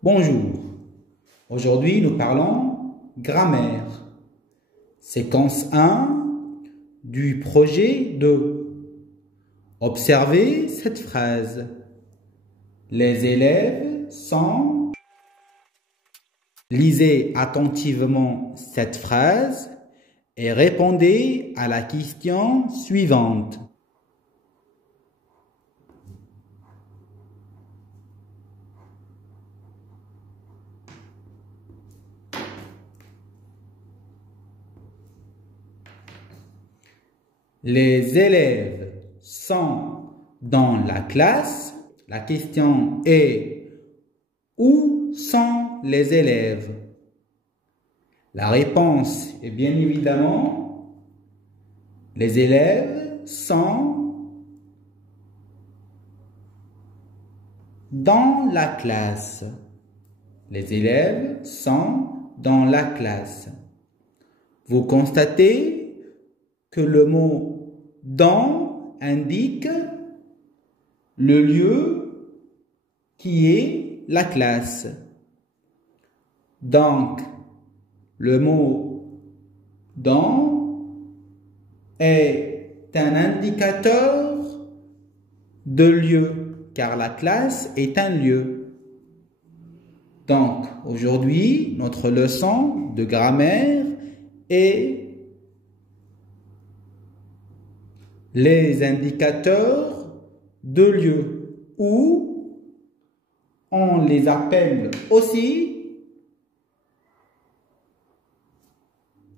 Bonjour, aujourd'hui nous parlons grammaire, séquence 1 du projet 2. Observez cette phrase. Les élèves sont... Lisez attentivement cette phrase et répondez à la question suivante. Les élèves sont dans la classe. La question est: où sont les élèves? La réponse est bien évidemment: les élèves sont dans la classe. Les élèves sont dans la classe. Vous constatez que le mot « dans » indique le lieu qui est la classe. Donc, le mot « dans » est un indicateur de lieu, car la classe est un lieu. Donc, aujourd'hui, notre leçon de grammaire est les indicateurs de lieu, ou on les appelle aussi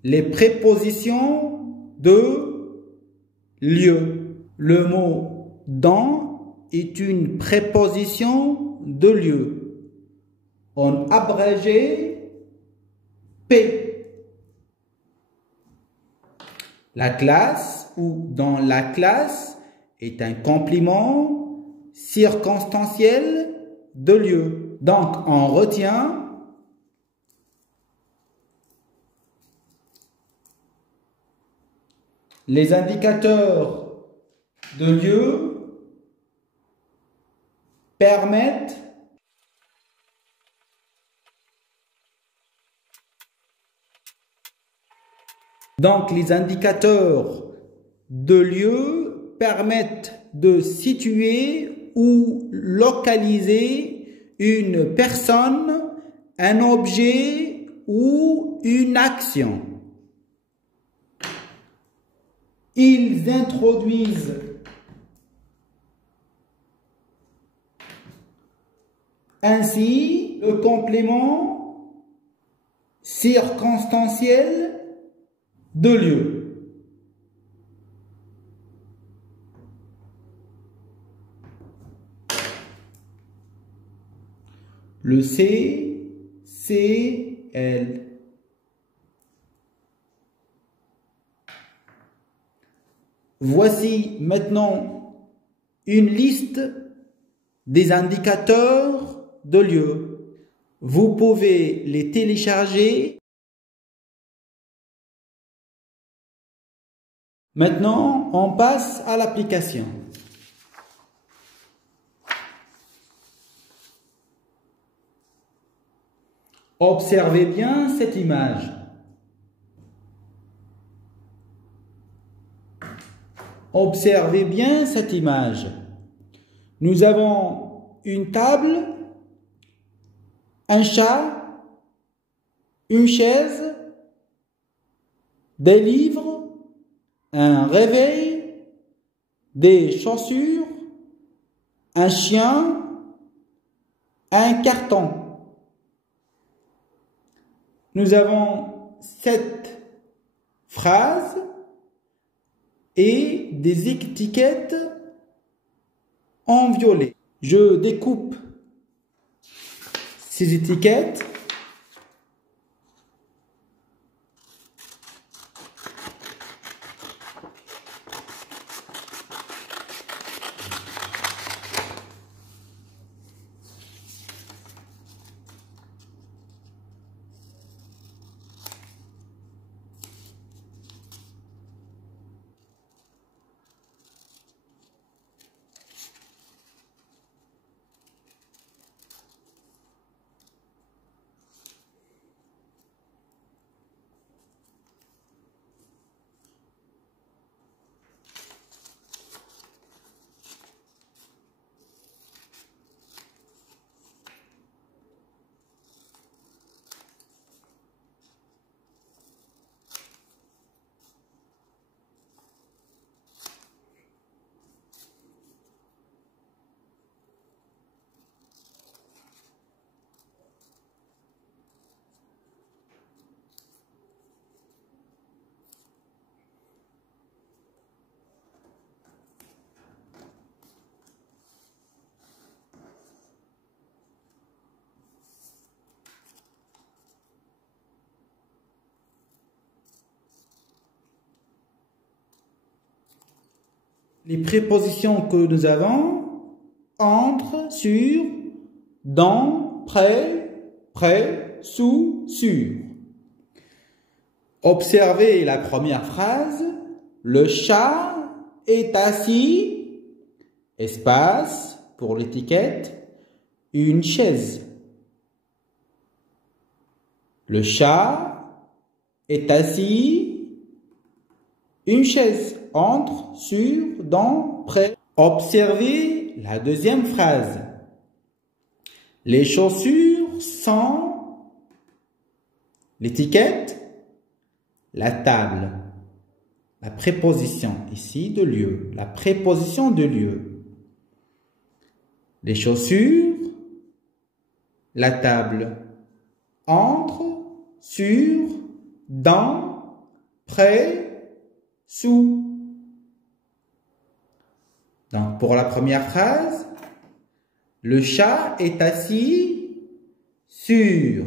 les prépositions de lieu. Le mot dans est une préposition de lieu. On abrégé P. La classe ou dans la classe est un complément circonstanciel de lieu. Donc, on retient les indicateurs de lieu permettent les indicateurs de lieu permettent de situer ou localiser une personne, un objet ou une action. Ils introduisent ainsi le complément circonstanciel de lieu. Le C, C, L. Voici maintenant une liste des indicateurs de lieu. Vous pouvez les télécharger. Maintenant, on passe à l'application. Observez bien cette image. Observez bien cette image. Nous avons une table, un chat, une chaise, des livres, un réveil, des chaussures, un chien, un carton. Nous avons 7 phrases et des étiquettes en violet. Je découpe ces étiquettes. les prépositions que nous avons entre, sur, dans, près, sous, sur. Observez la première phrase. Le chat est assis, espace pour l'étiquette, une chaise. Le chat est assis, une chaise, entre, sur, dans, près. Observez la deuxième phrase. Les chaussures sont l'étiquette, la table, la préposition ici de lieu, la préposition de lieu. Les chaussures, la table, entre, sur, dans, près, sous. Donc pour la première phrase, le chat est assis sur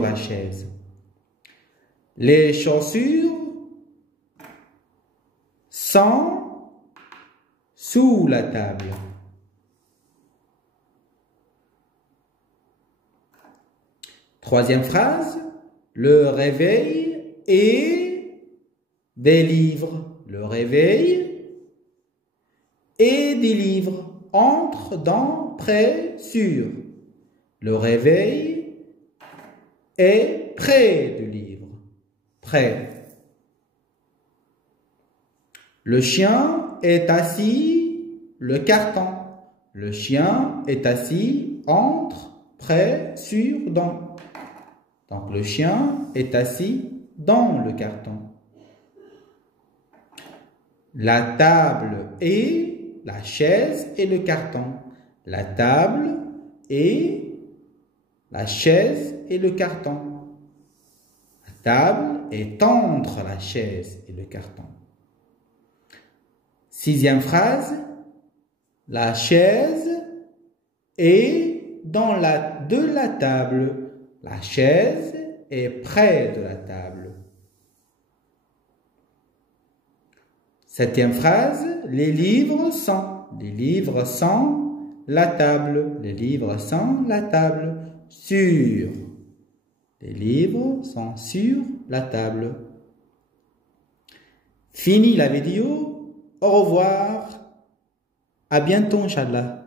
la chaise. Les chaussures sont sous la table. Troisième phrase, le réveil est des livres. Le réveil est des livres. Entre, dans, près, sur. Le réveil est près du livre. Près. Le chien est assis, le carton. Le chien est assis entre, près, sur, dans. Donc le chien est assis dans le carton. La table et la chaise et le carton. La table et la chaise et le carton. La table est entre la chaise et le carton. Sixième phrase. La chaise est de la table. La chaise est près de la table. Septième phrase. Les livres sont la table. Les livres sont la table. Sur. Les livres sont sur la table. Fini la vidéo. Au revoir. À bientôt, Inch'Allah.